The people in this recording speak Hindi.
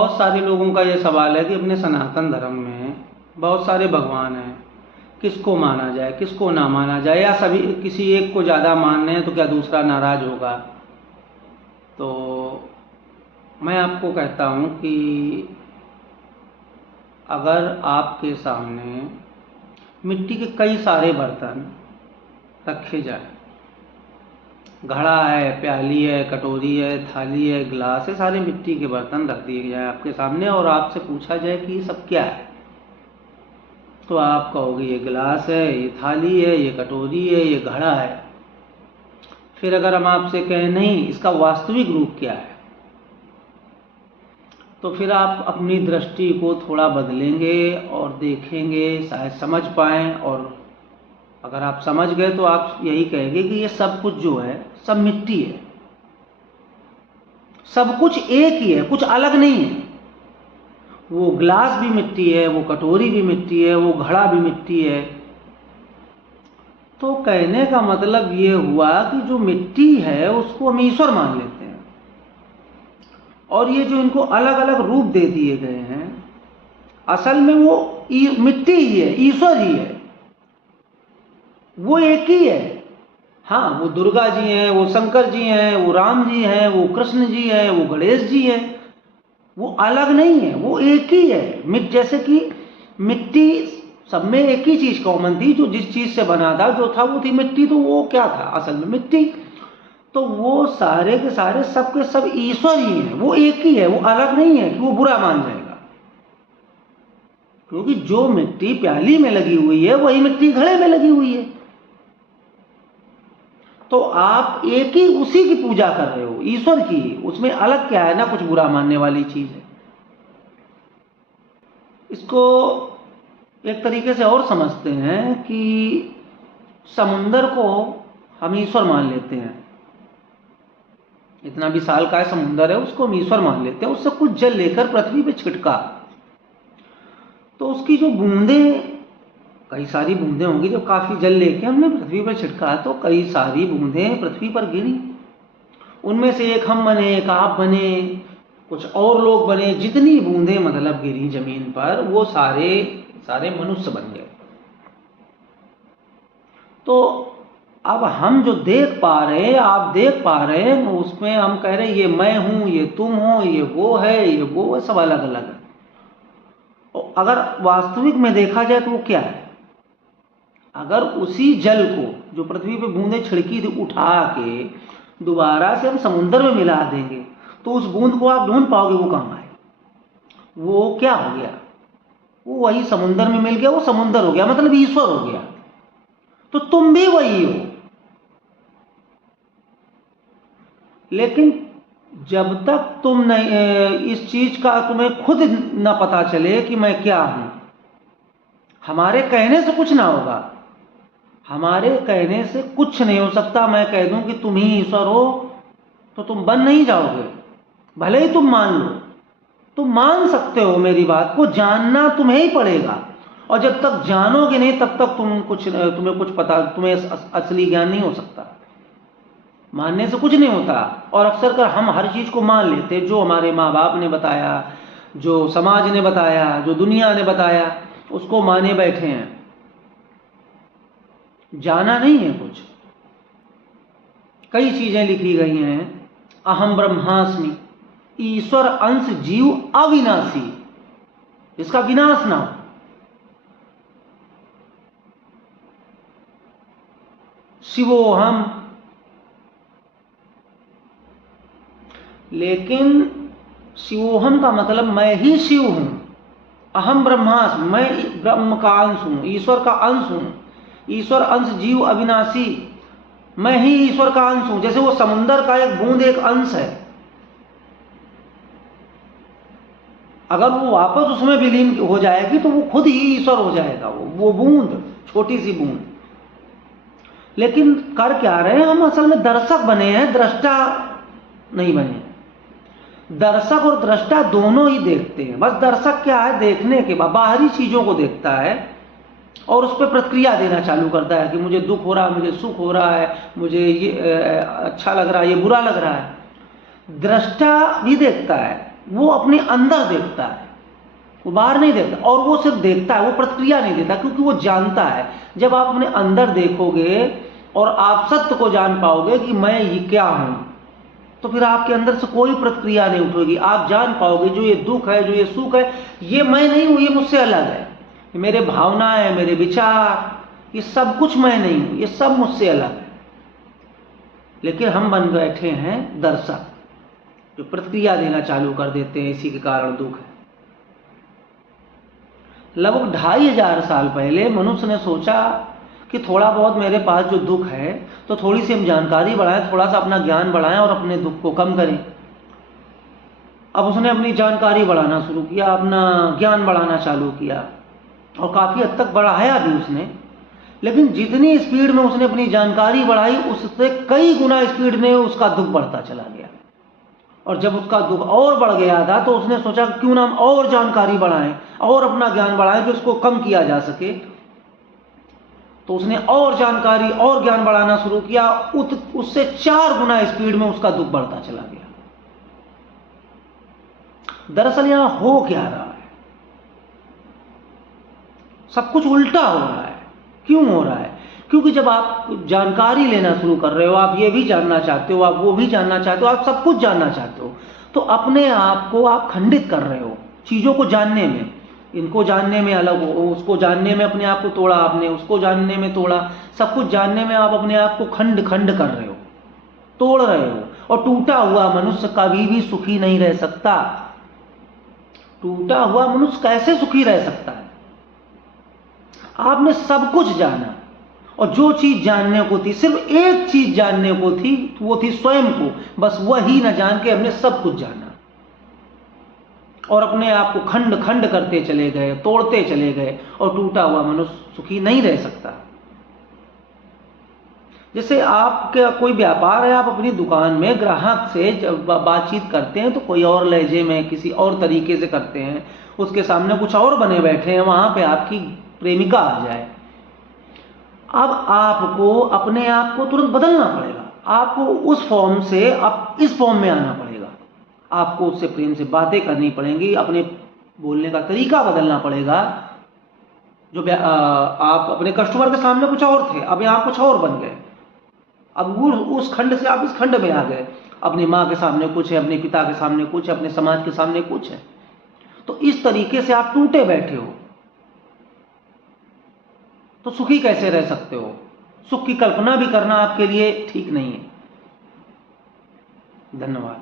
बहुत सारे लोगों का ये सवाल है कि अपने सनातन धर्म में बहुत सारे भगवान हैं, किसको माना जाए किसको ना माना जाए, या सभी किसी एक को ज़्यादा मानने हैं तो क्या दूसरा नाराज़ होगा। तो मैं आपको कहता हूँ कि अगर आपके सामने मिट्टी के कई सारे बर्तन रखे जाए, घड़ा है, प्याली है, कटोरी है, थाली है, गिलास है, सारे मिट्टी के बर्तन रख दिए जाए आपके सामने और आपसे पूछा जाए कि ये सब क्या है, तो आप कहोगे ये गिलास है, ये थाली है, ये कटोरी है, ये घड़ा है। फिर अगर हम आपसे कहें नहीं इसका वास्तविक रूप क्या है, तो फिर आप अपनी दृष्टि को थोड़ा बदलेंगे और देखेंगे, शायद समझ पाएं। और अगर आप समझ गए तो आप यही कहेंगे कि ये सब कुछ जो है सब मिट्टी है, सब कुछ एक ही है, कुछ अलग नहीं है। वो ग्लास भी मिट्टी है, वो कटोरी भी मिट्टी है, वो घड़ा भी मिट्टी है। तो कहने का मतलब ये हुआ कि जो मिट्टी है उसको हम ईश्वर मान लेते हैं, और ये जो इनको अलग अलग रूप दे दिए गए हैं, असल में वो मिट्टी ही है, ईश्वर ही है, वो एक ही है। हाँ, वो दुर्गा जी हैं, वो शंकर जी हैं, वो राम जी हैं, वो कृष्ण जी हैं, वो गणेश जी हैं, वो अलग नहीं है, वो एक ही है। जैसे कि मिट्टी सब में एक ही चीज कॉमन थी, जो जिस चीज से बना था जो था वो थी मिट्टी, तो वो क्या था असल में मिट्टी। तो वो सारे के सारे सब के सब ईश्वर ही हैं, वो एक ही है, वो अलग नहीं है कि वो बुरा मान जाएगा। क्योंकि जो मिट्टी प्याली में लगी हुई है वही मिट्टी घड़े में लगी हुई है। तो आप एक ही उसी की पूजा कर रहे हो, ईश्वर की, उसमें अलग क्या है, ना कुछ बुरा मानने वाली चीज है। इसको एक तरीके से और समझते हैं कि समुंदर को हम ईश्वर मान लेते हैं, इतना विशाल का समुंदर है उसको हम ईश्वर मान लेते हैं। उससे कुछ जल लेकर पृथ्वी पे छिटका तो उसकी जो बूंदें, कई सारी बूंदें होंगी, जब काफी जल लेके हमने पृथ्वी पर छिटका तो कई सारी बूंदें पृथ्वी पर गिरी। उनमें से एक हम बने, एक आप बने, कुछ और लोग बने, जितनी बूंदें मतलब गिरी जमीन पर वो सारे सारे मनुष्य बन गए। तो अब हम जो देख पा रहे हैं, आप देख पा रहे हैं, उसमें हम कह रहे हैं ये मैं हूं, ये तुम हो, ये वो है, ये वो है, सब अलग अलग है। और अगर वास्तविक में देखा जाए तो वो क्या है, अगर उसी जल को जो पृथ्वी पे बूंदें छिड़की थी उठा के दोबारा से हम समुद्र में मिला देंगे तो उस बूंद को आप ढूंढ पाओगे वो कहां है। वो क्या हो गया, वो वही समुद्र में मिल गया, वो समुद्र हो गया, मतलब ईश्वर हो गया। तो तुम भी वही हो। लेकिन जब तक तुम नहीं, इस चीज का तुम्हें खुद न पता चले कि मैं क्या हूं, हमारे कहने से कुछ ना होगा, हमारे कहने से कुछ नहीं हो सकता। मैं कह दूं कि तुम ही ईश्वर हो तो तुम बन नहीं जाओगे, भले ही तुम मान लो। तुम मान सकते हो मेरी बात को, जानना तुम्हें ही पड़ेगा, और जब तक जानोगे नहीं तब तक तुम्हें कुछ पता, तुम्हें असली ज्ञान नहीं हो सकता। मानने से कुछ नहीं होता। और अक्सर कर हम हर चीज को मान लेते, जो हमारे माँ बाप ने बताया, जो समाज ने बताया, जो दुनिया ने बताया, उसको माने बैठे हैं, जाना नहीं है कुछ। कई चीजें लिखी गई हैं, अहम ब्रह्मास्मि, ईश्वर अंश जीव अविनाशी, इसका विनाश ना हो। शिवोहम, लेकिन शिवोहम का मतलब मैं ही शिव हूं। अहम ब्रह्मास्मि, मैं ब्रह्म का अंश हूं, ईश्वर का अंश हूं। ईश्वर अंश जीव अविनाशी, मैं ही ईश्वर का अंश हूं। जैसे वो समुंदर का एक बूंद एक अंश है, अगर वो वापस उसमें विलीन हो जाएगी तो वो खुद ही ईश्वर हो जाएगा, वो बूंद, छोटी सी बूंद। लेकिन कर क्या रहे हैं हम, असल में दर्शक बने हैं, दृष्टा नहीं बने। दर्शक और दृष्टा दोनों ही देखते हैं। बस दर्शक क्या है, देखने के बाद बाहरी चीजों को देखता है और उस पर प्रतिक्रिया देना चालू करता है कि मुझे दुख हो रहा है, मुझे सुख हो रहा है, मुझे ये अच्छा लग रहा है, ये बुरा लग रहा है। दृष्टा भी देखता है, वो अपने अंदर देखता है, वो बाहर नहीं देखता। और वो सिर्फ देखता है, वो प्रतिक्रिया नहीं देता, क्योंकि वो जानता है। जब आप अपने अंदर देखोगे और आप सत्य को जान पाओगे कि मैं ये क्या हूं, तो फिर आपके अंदर से कोई प्रतिक्रिया नहीं उठेगी। आप जान पाओगे जो ये दुख है, जो ये सुख है, ये मैं नहीं हूं, ये मुझसे अलग है। मेरे भावनाएं, मेरे विचार, ये सब कुछ मैं नहीं हूं, ये सब मुझसे अलग है। लेकिन हम बन बैठे हैं दर्शक, जो प्रतिक्रिया देना चालू कर देते हैं, इसी के कारण दुख है। लगभग 2500 साल पहले मनुष्य ने सोचा कि थोड़ा बहुत मेरे पास जो दुख है, तो थोड़ी सी हम जानकारी बढ़ाएं, थोड़ा सा अपना ज्ञान बढ़ाएं और अपने दुख को कम करें। अब उसने अपनी जानकारी बढ़ाना शुरू किया, अपना ज्ञान बढ़ाना चालू किया, और काफ़ी हद तक बढ़ाया भी उसने। लेकिन जितनी स्पीड में उसने अपनी जानकारी बढ़ाई, उससे कई गुना स्पीड में उसका दुख बढ़ता चला गया। और जब उसका दुख और बढ़ गया था, तो उसने सोचा क्यों ना हम और जानकारी बढ़ाएं और अपना ज्ञान बढ़ाएं, जो इसको कम किया जा सके। तो उसने और जानकारी और ज्ञान बढ़ाना शुरू किया, उससे 4 गुना स्पीड में उसका दुख बढ़ता चला गया। दरअसल यहां हो क्या रहा है? सब कुछ उल्टा हो रहा है। क्यों हो रहा है? क्योंकि जब आप जानकारी लेना शुरू कर रहे हो, आप ये भी जानना चाहते हो, आप वो भी जानना चाहते हो, आप सब कुछ जानना चाहते हो, तो अपने आप को आप खंडित कर रहे हो चीज़ों को जानने में। इनको जानने में अलग हो, उसको जानने में अपने आप को तोड़ा आपने, उसको जानने में तोड़ा, सब कुछ जानने में आप अपने आप को खंड खंड कर रहे हो, तोड़ रहे हो। और टूटा हुआ मनुष्य कभी भी सुखी नहीं रह सकता। टूटा हुआ मनुष्य कैसे सुखी रह सकता है? आपने सब कुछ जाना, और जो चीज जानने को थी, सिर्फ एक चीज जानने को थी, वो थी स्वयं को। बस वही न जान के हमने सब कुछ जाना, और अपने आप को खंड खंड करते चले गए, तोड़ते चले गए। और टूटा हुआ मनुष्य सुखी नहीं रह सकता। जैसे आपका कोई व्यापार है, आप अपनी दुकान में ग्राहक से जब बातचीत करते हैं, तो कोई और लहजे में, किसी और तरीके से करते हैं, उसके सामने कुछ और बने बैठे हैं, वहां पे आपकी प्रेमिका आ जाए। अब आपको अपने आप को तुरंत बदलना पड़ेगा, आपको उस फॉर्म से अब इस फॉर्म में आना पड़ेगा। आपको उससे प्रेम से बातें करनी पड़ेंगी, अपने बोलने का तरीका बदलना पड़ेगा। जो आप अपने कस्टमर के सामने कुछ और थे, अब यहाँ कुछ और बन गए। अब वो उस खंड से आप इस खंड में आ गए। अपनी माँ के सामने कुछ है, अपने पिता के सामने कुछ है, अपने समाज के सामने कुछ है। तो इस तरीके से आप टूटे बैठे हो, तो सुखी कैसे रह सकते हो? सुख की कल्पना भी करना आपके लिए ठीक नहीं है। धन्यवाद।